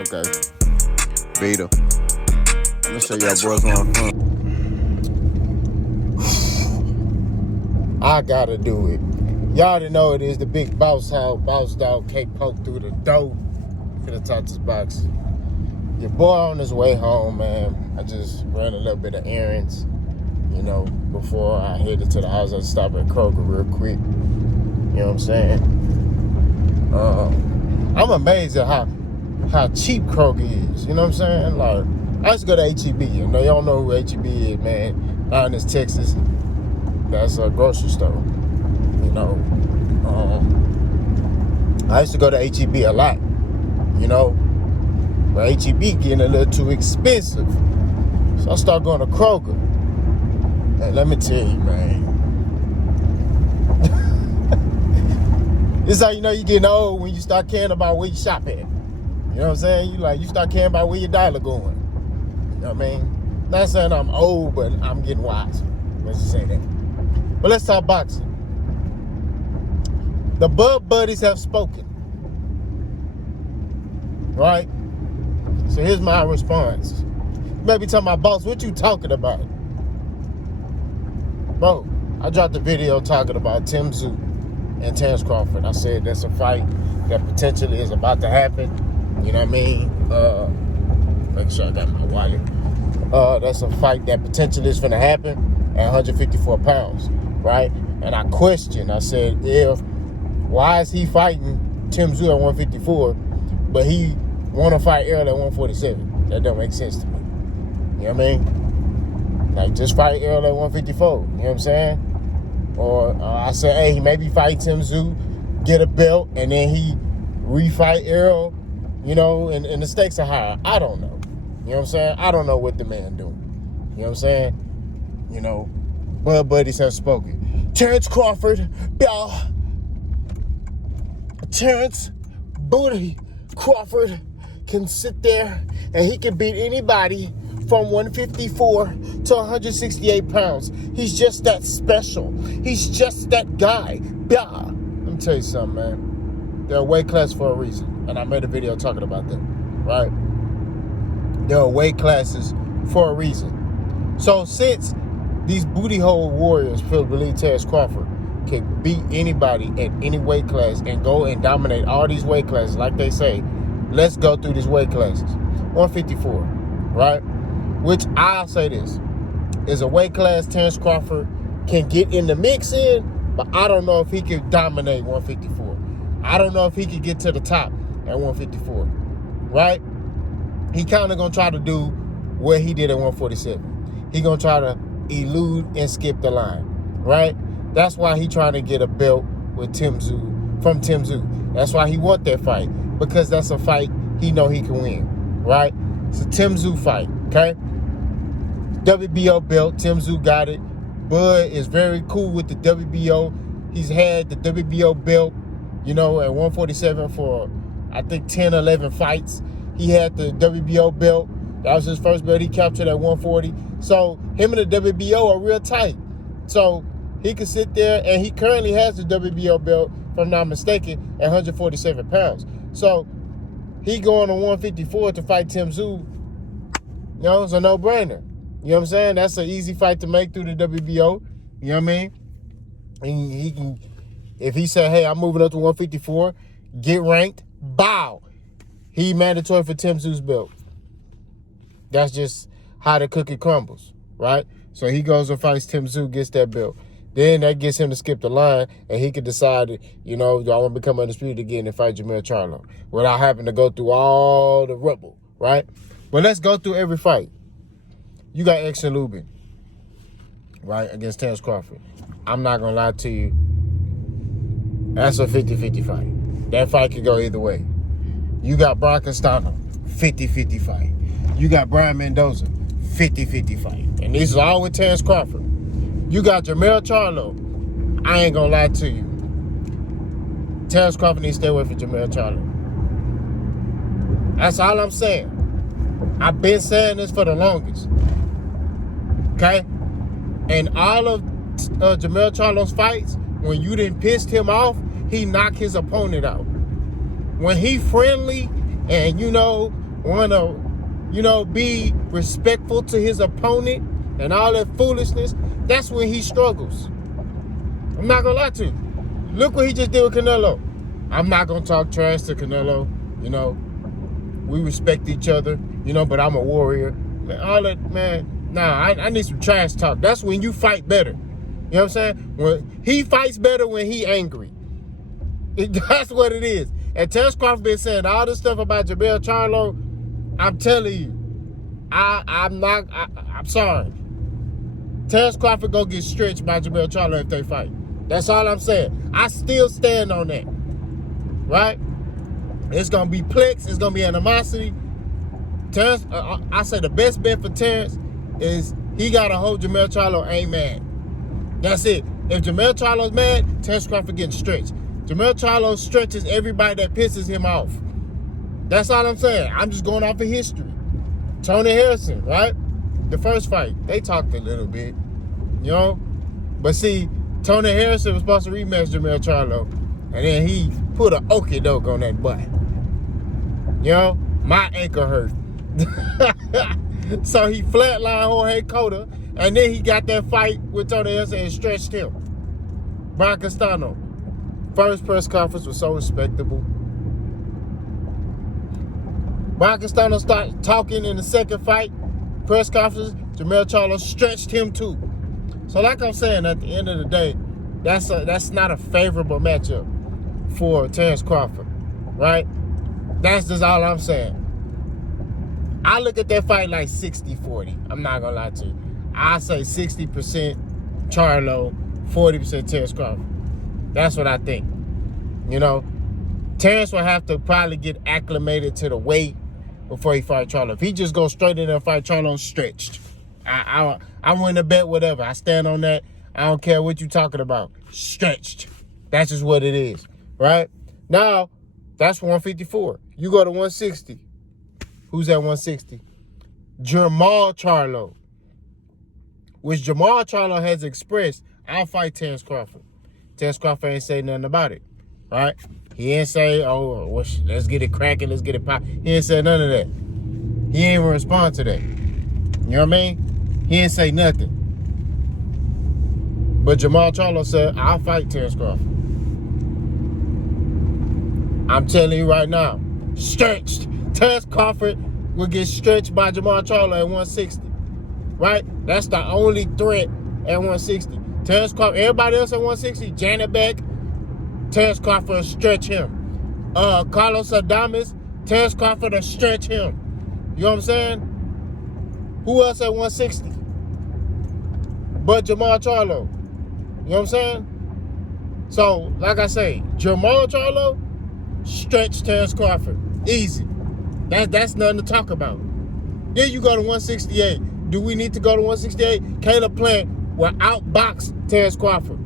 Okay. Vita. I'm gonna show y'all boys on fun. I gotta do it. Y'all already know it is the big boss dog can't poke through the door. Finna talk this box. Your boy on his way home, man. I just ran a little bit of errands, before I headed to the house. I stopped at Kroger real quick. You know what I'm saying? I'm amazed at how cheap Kroger is. You know what I'm saying? Like, I used to go to H-E-B. Y'all know who H-E-B is, man. Down in Texas. That's a grocery store. I used to go to H-E-B a lot. But H-E-B getting a little too expensive. So I started going to Kroger. And let me tell you, man. This is how you know you're getting old, when you start caring about where you shop at. You know what I'm saying? You start caring about where your dollar going. You know what I mean? Not saying I'm old, but I'm getting wise. Let's just say that. But let's talk boxing. The Bud Buddies have spoken. Right? So here's my response. You may be talking about, boss, what you talking about? Bro, I dropped a video talking about Tim Tszyu and Terrence Crawford. I said that's a fight that potentially is about to happen. You know what I mean? Make sure I got my wallet. That's a fight that potentially is going to happen at 154 pounds, right? And I said, why is he fighting Tim Tszyu at 154, but he want to fight Errol at 147? That don't make sense to me. You know what I mean? Like, just fight Errol at 154. You know what I'm saying? Or I said, hey, he maybe fight Tim Tszyu, get a belt, and then he refight Errol, and the stakes are higher. I don't know. You know what I'm saying? I don't know what the man doing. You know what I'm saying? Bud Buddies have spoken. Terrence Crawford, Terrence Booty Crawford can sit there and he can beat anybody from 154 to 168 pounds. He's just that special. He's just that guy. Let me tell you something, man. They're a weight class for a reason. And I made a video talking about that, right? There are weight classes for a reason. So since these booty hole warriors feel believe Terrence Crawford can beat anybody at any weight class and go and dominate all these weight classes, like they say, let's go through these weight classes. 154, right? Which I'll say this is a weight class Terrence Crawford can get in the mix in, but I don't know if he can dominate 154. I don't know if he can get to the top at 154, right? He kind of going to try to do what he did at 147. He going to try to elude and skip the line, right? That's why he trying to get a belt with Tim Tszyu. That's why he want that fight, because that's a fight he know he can win, right? It's a Tim Tszyu fight, okay? WBO belt, Tim Tszyu got it. Bud is very cool with the WBO. He's had the WBO belt, at 147 for, I think, 10, 11 fights. He had the WBO belt. That was his first belt he captured at 140. So him and the WBO are real tight. So he can sit there, and he currently has the WBO belt, if I'm not mistaken, at 147 pounds. So he going to 154 to fight Tim Tszyu. It's a no-brainer. You know what I'm saying? That's an easy fight to make through the WBO. You know what I mean? And he can, if he said, hey, I'm moving up to 154, get ranked, bow. He mandatory for Tim Tszyu's belt. That's just how the cookie crumbles, right? So he goes and fights Tim Tszyu, gets that belt. Then that gets him to skip the line, and he can decide, do I want to become undisputed again and fight Charlo without having to go through all the rubble, right? But let's go through every fight. You got Exxon Lubin, right, against Terrence Crawford. I'm not going to lie to you. That's a 50-50 fight. That fight could go either way. You got Brock Castano, 50-50 fight. You got Brian Mendoza, 50-50 fight. And this is all with Terrence Crawford. You got Charlo. I ain't going to lie to you. Terrence Crawford needs to stay away from Charlo. That's all I'm saying. I've been saying this for the longest. Okay? And all of Charlo's fights, when you didn't piss him off, he knocked his opponent out. When he friendly and, want to, be respectful to his opponent and all that foolishness, that's when he struggles. I'm not going to lie to you. Look what he just did with Canelo. I'm not going to talk trash to Canelo. We respect each other, but I'm a warrior. Man, all that, man, I need some trash talk. That's when you fight better. You know what I'm saying? When he fights better when he angry. That's what it is. And Terence Crawford been saying all this stuff about Charlo. I'm telling you, I'm sorry. Terence Crawford gonna get stretched by Charlo if they fight. That's all I'm saying. I still stand on that. Right? It's gonna be plex. It's gonna be animosity. Terence, I say the best bet for Terence is he gotta hold Charlo ain't mad. That's it. If Charlo's mad, Terence Crawford getting stretched. Charlo stretches everybody that pisses him off. That's all I'm saying. I'm just going off of history. Tony Harrison, right? The first fight, they talked a little bit, But see, Tony Harrison was supposed to rematch Charlo, and then he put an okie doke on that butt. My ankle hurt. So he flatlined Jorge Cota, and then he got that fight with Tony Harrison and stretched him. Brian Castano. First press conference was so respectable. Brian Castano started talking in the second fight. Press conference, Charlo stretched him too. So like I'm saying, at the end of the day, that's not a favorable matchup for Terence Crawford, right? That's just all I'm saying. I look at that fight like 60-40. I'm not going to lie to you. I say 60% Charlo, 40% Terence Crawford. That's what I think. Terence will have to probably get acclimated to the weight before he fight Charlo. If he just goes straight in there and fight Charlo stretched, I win the bet, whatever. I stand on that. I don't care what you're talking about. Stretched. That's just what it is, right? Now, that's 154. You go to 160. Who's at 160? Jermall Charlo. Which Jermall Charlo has expressed, I'll fight Terence Crawford. Terence Crawford ain't say nothing about it, right? He ain't say, let's get it cracking, let's get it pop. He ain't say none of that. He ain't even respond to that. You know what I mean? He ain't say nothing. But Jermall Charlo said, I'll fight Terence Crawford. I'm telling you right now, stretched. Terence Crawford will get stretched by Jermall Charlo at 160. Right? That's the only threat at 160. Terence Crawford, everybody else at 160, Janet Beck, Terence Crawford will stretch him. Carlos Adames, Terence Crawford will stretch him. You know what I'm saying? Who else at 160? But Jermall Charlo. You know what I'm saying? So, like I say, Jermall Charlo, stretch Terence Crawford. Easy. That's nothing to talk about. Then you go to 168. Do we need to go to 168? Caleb Plant will outbox Terence Crawford.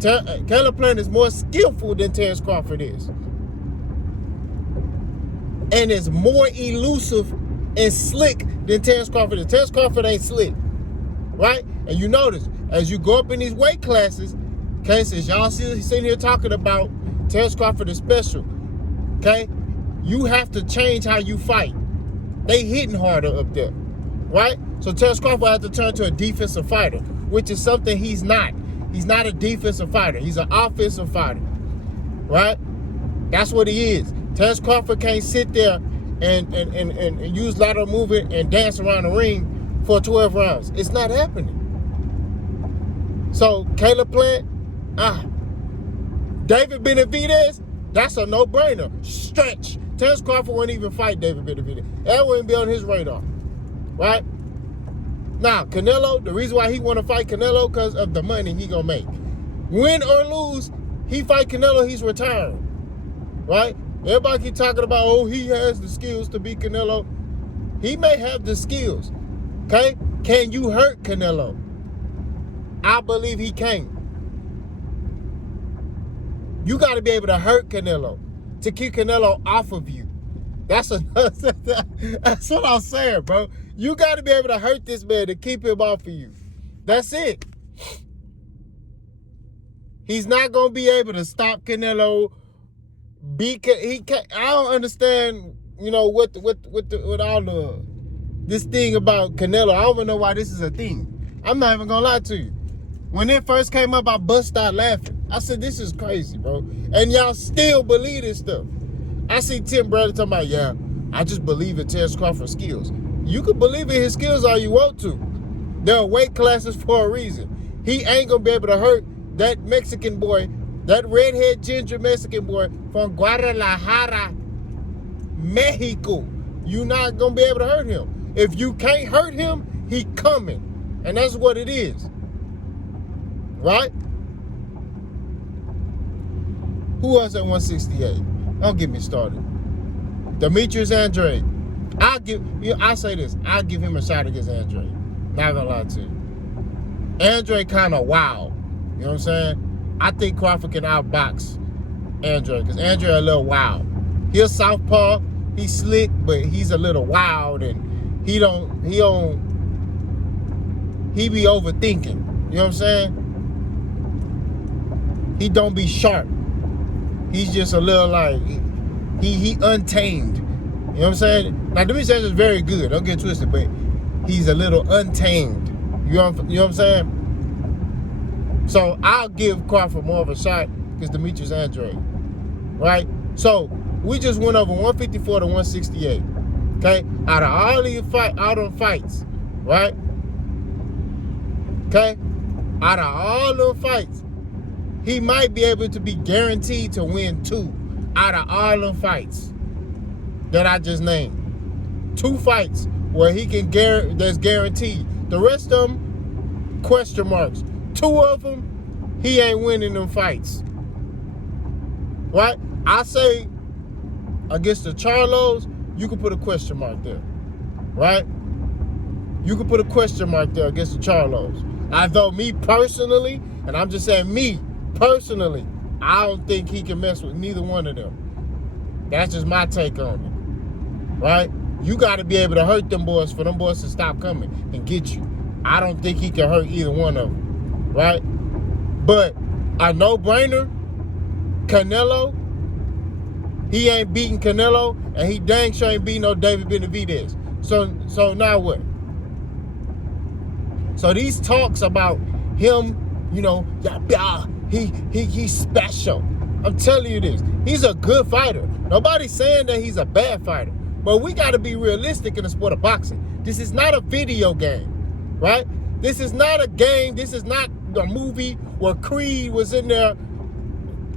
Caleb Plant is more skillful than Terence Crawford is. And is more elusive and slick than Terence Crawford is. Terence Crawford ain't slick. Right? And you notice, as you go up in these weight classes, okay, since y'all sitting here talking about Terence Crawford is special, okay, you have to change how you fight. They hitting harder up there, right? So Terence Crawford has to turn to a defensive fighter, which is something he's not. He's not a defensive fighter. He's an offensive fighter, right? That's what he is. Terence Crawford can't sit there and use lateral movement and dance around the ring for 12 rounds. It's not happening. So Caleb Plant, David Benavidez, that's a no-brainer. Stretch. Terence Crawford wouldn't even fight David Benavidez. That wouldn't be on his radar, right? Now, Canelo, the reason why he want to fight Canelo because of the money he gonna make. Win or lose, he fight Canelo, he's retiring, right? Everybody keep talking about, he has the skills to beat Canelo. He may have the skills, okay? Can you hurt Canelo? I believe he can. You got to be able to hurt Canelo to keep Canelo off of you. That's what I'm saying, bro. You got to be able to hurt this man to keep him off of you. That's it. He's not going to be able to stop Canelo. I don't understand with all the this thing about Canelo, I don't even know why this is a thing. I'm not even gonna lie to you. When it first came up, I bust out laughing. I said, this is crazy, bro. And y'all still believe this stuff. I see Tim Bradley talking about, yeah, I just believe in Terence Crawford's skills. You can believe in his skills all you want to. There are weight classes for a reason. He ain't gonna be able to hurt that Mexican boy, that redhead ginger Mexican boy from Guadalajara, Mexico. You're not gonna be able to hurt him. If you can't hurt him, he coming. And that's what it is. Right? Who else at 168? Don't get me started. Demetrius Andrade. I'll say this. I'll give him a shot against Andrade. Not gonna lie to you. Andrade kind of wild. You know what I'm saying? I think Crawford can outbox Andrade because Andrade a little wild. He's southpaw. He's slick, but he's a little wild, and he be overthinking. You know what I'm saying? He don't be sharp. He's just a little like, he untamed. You know what I'm saying? Now, Demetrius Andrade is very good. Don't get twisted, but he's a little untamed. You know what I'm saying? So I'll give Crawford more of a shot because Demetrius Andrade. Right? So we just went over 154 to 168. Okay? Out of all these fights, right? Okay? Out of all the fights, he might be able to be guaranteed to win 2 out of all the fights that I just named. 2 fights where he can that's guaranteed. The rest of them, question marks. 2 of them, he ain't winning them fights. Right? I say against the Charlos, you can put a question mark there. Right? You can put a question mark there against the Charlos. Although me personally, and I'm just saying me personally, I don't think he can mess with neither one of them. That's just my take on it. Right? You got to be able to hurt them boys for them boys to stop coming and get you. I don't think he can hurt either one of them. Right? But a no-brainer, Canelo, he ain't beating Canelo, and he dang sure ain't beating no David Benavidez. So now what? So these talks about him, he's special. I'm telling you this. He's a good fighter. Nobody's saying that he's a bad fighter. But we got to be realistic in the sport of boxing. This is not a video game, right? This is not a game. This is not a movie where Creed was in there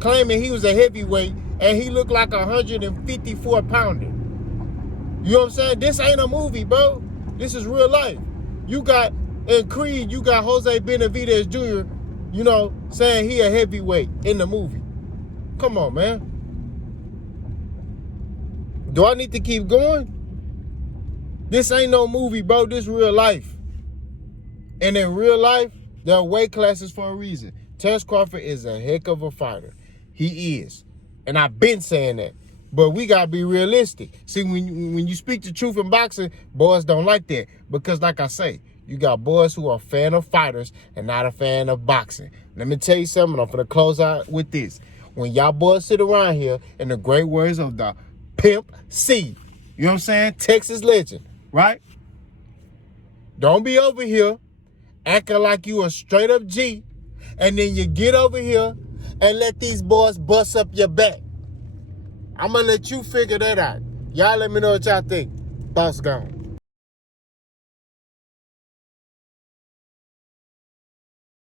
claiming he was a heavyweight and he looked like a 154-pounder. You know what I'm saying? This ain't a movie, bro. This is real life. In Creed, you got Jose Benavidez Jr., saying he a heavyweight in the movie. Come on, man. Do I need to keep going? This ain't no movie, bro. This real life. And in real life, there are weight classes for a reason. Terence Crawford is a heck of a fighter. He is. And I've been saying that. But we got to be realistic. See, when you speak the truth in boxing, boys don't like that. Because like I say, you got boys who are a fan of fighters and not a fan of boxing. Let me tell you something. I'm going to close out with this. When y'all boys sit around here, in the great words of the Pimp C, you know what I'm saying? Texas legend, right? Don't be over here acting like you a straight up G, and then you get over here and let these boys bust up your back. I'm going to let you figure that out. Y'all let me know what y'all think. Boss gone.